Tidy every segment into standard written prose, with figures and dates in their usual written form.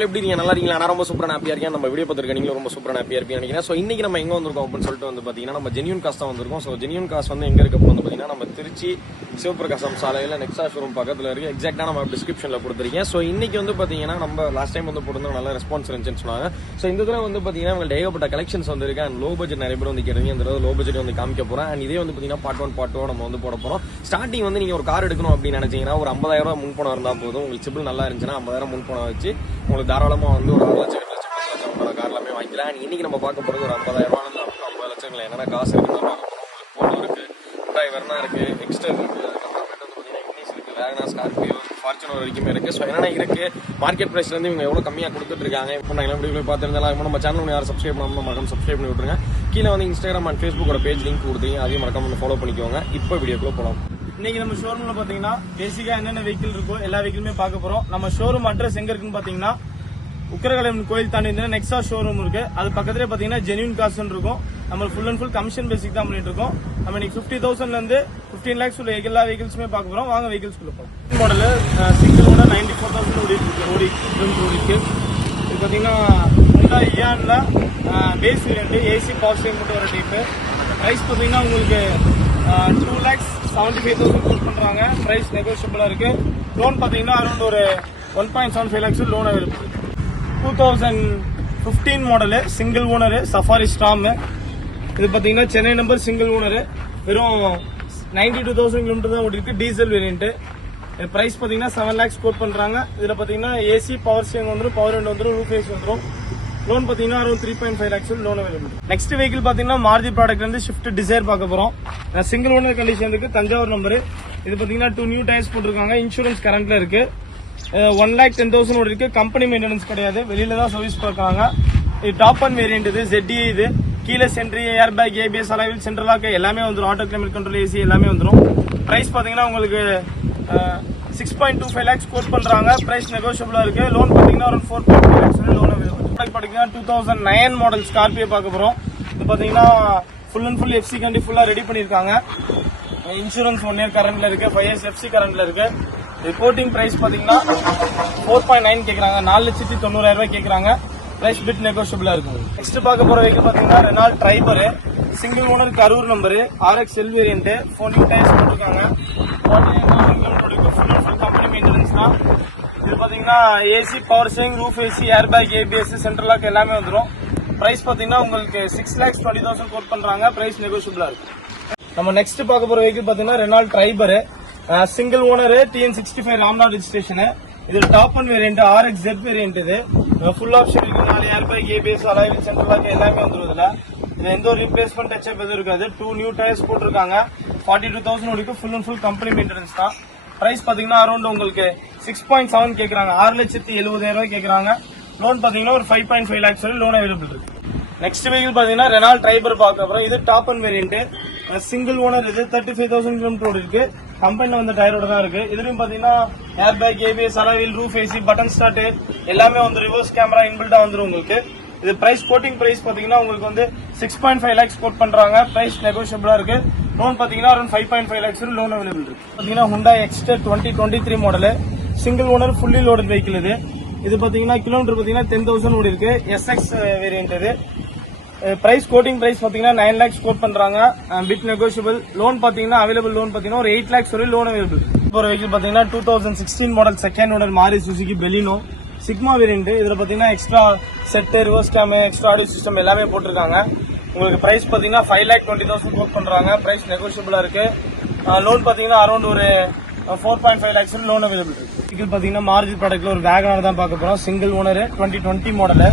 எப்படி நீங்க நல்லா இருக்கீங்களா? நான் ரொம்ப சூப்பரான ஹாப்பியா இருக்கேன். நம்ம வீடியோ பார்த்துருக்க நீங்களும் ரொம்ப சூப்பரான ஹாப்பியா இருப்பீங்க நினைக்கிறேன். ஸோ இன்னைக்கு நம்ம எங்க வந்திருக்கோம் அப்படின்னு சொல்லிட்டு வந்து பாத்தீங்கன்னா நம்ம ஜெனியூன் காசு தான் வந்திருக்கோம். ஸோ ஜெனியூன் காசு வந்து எங்க இருக்கு வந்து பாத்தீங்கன்னா நம்ம திருச்சி சிவபிரகாசம் சாலையில நெக்ஸா ஷோரூம் பக்கத்துல இருக்கு. எக்ஸாக்டா நம்ம டிஸ்கிரிப்ஷன்ல கொடுத்துருக்கேன். ஸோ இன்னைக்கு வந்து பாத்தீங்கன்னா நம்ம லாஸ்ட் டைம் வந்து போட்டு நல்ல ரெஸ்பான்ஸ் இருந்துச்சுன்னு சொன்னாங்க. ஸோ இந்த தடவை வந்து பாத்தீங்கன்னா உங்களுக்கு ஏகப்பட்ட கலெக்ஷன்ஸ் வந்து இருக்கு. அண்ட் லோ பட்ஜெட் நிறைய பேர் வந்து கேட்டீங்க. இந்த லோ பட்ஜெட் வந்து காமிக்க போறேன். அண்ட் இதே வந்து பாத்தீங்கன்னா பார்ட் 1 நம்ம வந்து போட போறோம். ஸ்டார்டிங் வந்து நீங்க ஒரு கார் எடுக்கணும் அப்படின்னு நினைச்சீங்கன்னா ஒரு 50,000 ரூபாய் முன் பணம் இருந்தா போதும். உங்களுக்கு சிபில் நல்லா இருந்துச்சுன்னா 50,000 முன் பணம் வச்சு உங்களுக்கு தாராளமா வந்து ஒரு 6 லட்சம் கார் எல்லாமே வாங்கிக்கலாம். இன்னைக்கு நம்ம பார்க்க போறது ஒரு 50,000 ரூபாய் 50 லட்சங்கள் என்னென்ன காசு இருக்கு, போனோ இருக்கு, வெர்னா இருக்கு, எக்ஸ்டர் இருக்கு, வேகனா, ஸ்கார்பியோ, ஃபார்ச்சுனர் வரைக்குமே இருக்கு. ஸோ என்னென்ன இருக்கு, மார்க்கெட் பிரைஸ்ல இருந்து இவங்க எவ்வளவு கம்மியா கொடுத்துட்டு இருக்காங்க இப்போ நாங்கள் எப்படி பார்த்துருந்தாலும் நம்ம சேனல் யாரும் சப்ஸ்கிரைப் பண்ணாமல் மறக்காம சப்ஸ்கிரைப் பண்ணி விட்டுருங்க. கீழே வந்து இன்ஸ்டாகிராம் அண்ட் ஃபேஸ்புக்கோட பேஜ் லிங்க் கொடுத்தீங்க, அதையும் மறக்காம ஃபாலோ பண்ணிக்கோங்க. இப்போ வீடியோக்குள்ள போகலாம். இன்னைக்கு நம்ம ஷோரூம்ல பாத்தீங்கன்னா பேசிக்கா என்னென்ன வெஹிக்கிள் இருக்கோ எல்லா வெஹிக்கிளுமே பார்க்க போறோம். நம்ம ஷோரூம் அட்ரஸ் எங்க இருக்குன்னு பாத்தீங்கன்னா உக்கரகலம் கோயில் தாண்டி நெக்ஸா ஷோரூம் இருக்கு. அது பக்கத்துலேயே பாத்தீங்கன்னா ஜெனியூன் காசுன்னு இருக்கும். நம்ம ஃபுல் அண்ட் ஃபுல் கமிஷன் பேசிக் தான் பண்ணிட்டு இருக்கோம். நம்ம இன்னைக்கு 50,000 இருந்து 15 lakhs உள்ள எல்லா வெஹிக்கிள்ஸுமே பார்க்க போறோம். வாங்க வெஹிக்கிள்ஸ் போறோம். மாடல் சிங்கிள் ஓட 94,000 ஓடி இருக்கு. இது பாத்தீங்கன்னா ஹோண்டா இயான்ல base variant AC power steering மட்டும் வர டைப். பிரைஸ் பாத்தீங்கன்னா உங்களுக்கு 2,75,000 கோட் பண்றாங்க. பிரைஸ் நெகோஷியபிளா இருக்கு. லோன் பாத்தீங்கன்னா அரௌண்ட் ஒரு 1.75 lakhs loan available. 2015 model single owner Safari Storme. இது பாத்தீங்கன்னா சென்னை நம்பர் சிங்கிள் ஓனர். வெறும் 92,000 கிலோமீட்டர் தான் ஓடிருக்கு. Diesel variant. பிரைஸ் பாத்தீங்கன்னா 7 lakhs கோட் பண்றாங்க. இதுல பாத்தீங்கன்னா ஏசி பவர் ஸ்டீரிங் வந்துரும், பவர் விண்டோ வந்துரும், ரூஃப் ஏசி வந்துரும். லோன் பாத்தீங்கன்னா around 3.5 lakhs loan available. Next vehicle பாத்தீங்கன்னா மாருதி ப்ராடக்ட்ல இருந்து ஷிஃப்ட் டிசைர் பார்க்க போறோம். சிங்கிள் ஓனர் கண்டிஷன் இருக்கு. தஞ்சாவூர் நம்பர். இது பாத்தீங்கன்னா 2 நியூ டயர்ஸ் போட்டிருக்காங்க. இன்சூரன்ஸ் கரண்ட்ல இருக்கு. 1,10,000 ஓடி இருக்கு. கம்பெனி மெயின்டெனன்ஸ் கிடையாது, வெளியில தான் சர்வீஸ் பார்க்கறாங்க. இது டாப் அண்ட் வேரியன்ட். இது ZDI. இது கீழே சென்ட்ரி, air bag, ABS, alloy wheel, central lock எல்லாமே வந்துடும். ஆட்டோ கிளைமேட் கண்ட்ரோல், ஏசி எல்லாமே வந்துடும். பிரைஸ் பாத்தீங்கன்னா உங்களுக்கு 6.25 lakhs கோட் பண்றாங்க. பிரைஸ் நெகோஷியபிளா இருக்கு. லோன் பாத்தீங்கன்னா ஒரு 4.5 lakhs லோன் அவைலபிள். பாத்தீங்கன்னா 2009 மாடல் ஸ்கார்பியோ பார்க்க போறோம். இது பாத்தீங்கன்னா ஃபுல் அண்ட் ஃபுல் FC கண்டி ஃபுல்லா ரெடி பண்ணிருக்காங்க. இன்சூரன்ஸ் 1 year கரண்ட்ல இருக்கு, 5 years FC கரண்ட்ல இருக்கு. ரிப்போர்ட்டிங் பிரைஸ் பாத்தீங்கன்னா 4.9 கேக்குறாங்க. 4,90,000 ரூபாய் கேக்குறாங்க. பிரைஸ் பிட் நெகோஷியபிளா இருக்கும். நெக்ஸ்ட் பார்க்க போற வெஹிக்கிள் பாத்தீங்கன்னா Renault Triber single owner Karur number RXL variant. 4 new tyres போட்டிருக்காங்க. 49,000 kilometre full and full company maintenance தான். இது பாத்தீங்கன்னா AC power steering, roof AC, air bag, ABS, central lock எல்லாமே வந்துடும். பிரைஸ் பாத்தீங்கன்னா உங்களுக்கு 6,20,000 கோட் பண்றாங்க. பிரைஸ் நெகோஷியபிளா இருக்கு. நம்ம நெக்ஸ்ட் பார்க்க போற வெஹிக்கிள் பாத்தீங்கன்னா Renault Triber single owner TN65 Ramnad registration. இது top end variant RXZ variant. இது ஃபுல் ஆப்ஷன் இருக்கு. 4 air bag, ABS, alloy wheel, central lock எல்லாமே வந்துடும். இது எந்த ஒரு ரீப்ளேஸ்மெண்ட் டச்சப் எதுவும் இருக்காது. 2 நியூ டயர்ஸ் போட்டிருக்காங்க. 42,000 ஓடிக்கு. Full and full company maintenance தான். பிரைஸ் பாத்தீங்கன்னா அரௌண்ட் உங்களுக்கு 6.7 கேக்குறாங்க. 6,70,000 ரூபாய் கேக்குறாங்க. லோன் பாத்தீங்கன்னா ஒரு 5.5 lakhs வரை லோன் அவைலபிள் இருக்கு. நெக்ஸ்ட் வெஹிக்கிள் பாத்தீங்கன்னா ரெனால்ட் ட்ரைபர் பார்க்க போறோம். இது top end variant single owner. இது 35,000 கிலோமீட்டர் ஓடி இருக்கு. கம்பெனில வந்த டயரோட தான் இருக்கு. இதுலயும் பாத்தீங்கன்னா air bag, ABS, alloy wheel, roof AC, button start எல்லாமே வந்து ரிவர்ஸ் கேமரா இன்பில்டா வந்துரும் உங்களுக்கு. இது பிரைஸ் கோட்டிங் பிரைஸ் பாத்தீங்கன்னா உங்களுக்கு வந்து 6.5 lakhs கோட் பண்றாங்க. பிரைஸ் நெகோஷியபிளா இருக்கு. லோன் பாத்தீங்கன்னா அரௌண்ட் 5.5 lakhs லோன் அவைலபிள் இருக்கு. பாத்தீங்கன்னா Hyundai Exter 2023 model single owner fully loaded vehicle. இது பாத்தீங்கன்னா கிலோமீட்டர் பாத்தீங்கன்னா 10,000 ஓடி இருக்கு. SX variant. இது பிரைஸ் கோட்டிங் பிரைஸ் பாத்தீங்கன்னா 9 lakhs கோட் பண்றாங்க. Bit negotiable. லோன் பாத்தீங்கன்னா அவைலபிள் லோன் பாத்தீங்கன்னா ஒரு 8 lakhs வரை லோன் அவைலபிள். இப்போ வெஹிக்கிள் பாத்தீங்கன்னா 2016 model second owner Maruti Suzuki Baleno sigma variant. இதுல பாத்தீங்கன்னா extra set, reverse game, extra audio system எல்லாமே போட்டிருக்காங்க. உங்களுக்கு பிரைஸ் பாத்தீங்கன்னா 5,20,000 கோட் பண்றாங்க. பிரைஸ் நெகோஷியபிளா இருக்கு. லோன் பாத்தீங்கன்னா அரௌண்ட் ஒரு 4.5 lakhs லோன் அவைலபிள் இருக்கு. வெஹிக்கிள் பாத்தீங்கன்னா மாருதி ப்ராடக்ட்ல ஒரு வேகனார் தான் பார்க்க போறோம். Single owner 2020 model.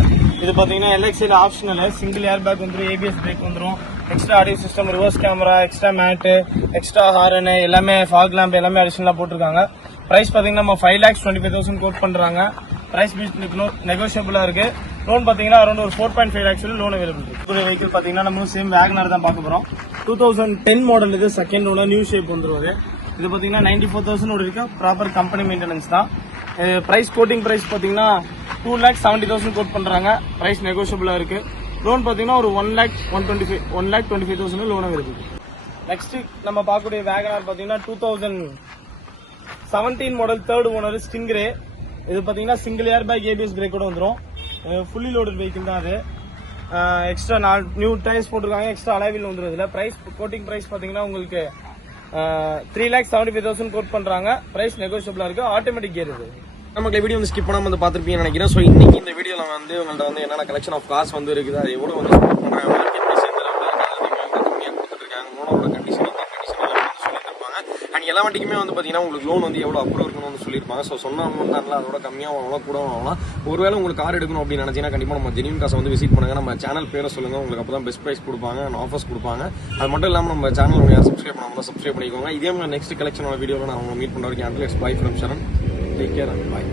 இது பாத்தீங்கன்னா LXL optional. Single air bag வந்துரும், ABS பிரேக் வந்துரும், extra audio system, reverse camera, extra mat, extra horn எல்லாமே, ஃபாக் லேம்ப் எல்லாமே அடிஷனலா போட்டிருக்காங்க. பிரைஸ் பாத்தீங்கன்னா நம்ம 5,25,000 கோட் பண்றாங்க. பிரைஸ் நெகோஷியபிளா இருக்கு. லோன் பாத்தீங்கன்னா அரௌண்ட் ஒரு 4.5 lakhs லோன் அவைலபிள் இருக்கு. வெஹிக்கிள் பாத்தீங்கன்னா நம்ம சேம் வேகனார் தான் பார்க்க போறோம். 2010 மாடல். இது செகண்ட் ஓனர் நியூ ஷேப் வந்துருவாரு. இது பாத்தீங்கன்னா 94,000 ஓடி இருக்கு. ப்ராப்பர் கம்பெனி மெயின்டெனன்ஸ் தான். பிரைஸ் கோட்டிங் பிரைஸ் பாத்தீங்கன்னா 2,70,000 கோட் பண்றாங்க. பிரைஸ் நெகோஷியபிளா இருக்கு. லோன் பாத்தீங்கன்னா ஒரு 1,25,000 லோன் அவைலபிள். நெக்ஸ்ட் நம்ம பார்க்கக்கூடிய வேகனார் பாத்தீங்கன்னா 2017 மாடல் தேர்ட் ஓனர் ஸ்டிங்ரே. இது பாத்தீங்கன்னா single air back ABS break கூட வந்துரும். ஃபுல்லி லோடட் வெஹிக்கிள் தான் அது. எக்ஸ்ட்ரா நியூ டயர்ஸ் போட்டிருக்காங்க. எக்ஸ்ட்ரா அலாவில் வந்துரும். இதுல பிரைஸ் கோட்டிங் பிரைஸ் பாத்தீங்கன்னா உங்களுக்கு 3,75,000 கோட் பண்றாங்க. பிரைஸ் நெகோஷியபிளா இருக்கு. ஆட்டோமேட்டிக் கியர் இது. நமக்கு வீடியோ வந்து ஸ்கிப் பண்ணாம வந்து பாத்துருப்பீங்கன்னு நினைக்கிறேன். ஸோ இன்னைக்கு இந்த வீடியோல வந்து உங்கள்ட்ட வந்து என்னென்ன கலெக்ஷன் ஆஃப் கார்ஸ் வந்து இருக்குது, அது எவ்வளவு வந்து சப்போர்ட் பண்றாங்க, எல்லா வண்டிக்குமே வந்து பாத்தீங்கன்னா உங்களுக்கு லோன் வந்து எவ்வளவு அப்ரூவ் இருக்கணும்னு வந்து சொல்லியிருப்பாங்க. ஸோ சொன்ன அமௌண்ட் தான் அதோட கம்மியாக வாங்கலாம், கூட வாங்கலாம். ஒருவேளை உங்களுக்கு கார் எடுக்கணும் அப்படின்னு நினைச்சீங்கன்னா கண்டிப்பா நம்ம ஜெனியூன் காசை வந்து விசிட் பண்ணுங்க. நம்ம சேனல் பேரை சொல்லுங்க, உங்களுக்கு அப்பதான் பெஸ்ட் பிரைஸ் கொடுப்பாங்க, ஆஃபர்ஸ் கொடுப்பாங்க. அது மட்டும் இல்லாமல் நம்ம சேனல் யாரும் சப்ஸ்கிரைப் பண்ணாமல் சப்ஸ்கிரைப் பண்ணிக்கோங்க. இதே மாதிரி நெக்ஸ்ட் கலெக்ஷனோட வீடியோவில் நான் உங்களை மீட் பண்ணுற வரைக்கும் bye from Saran. Take care. Bye.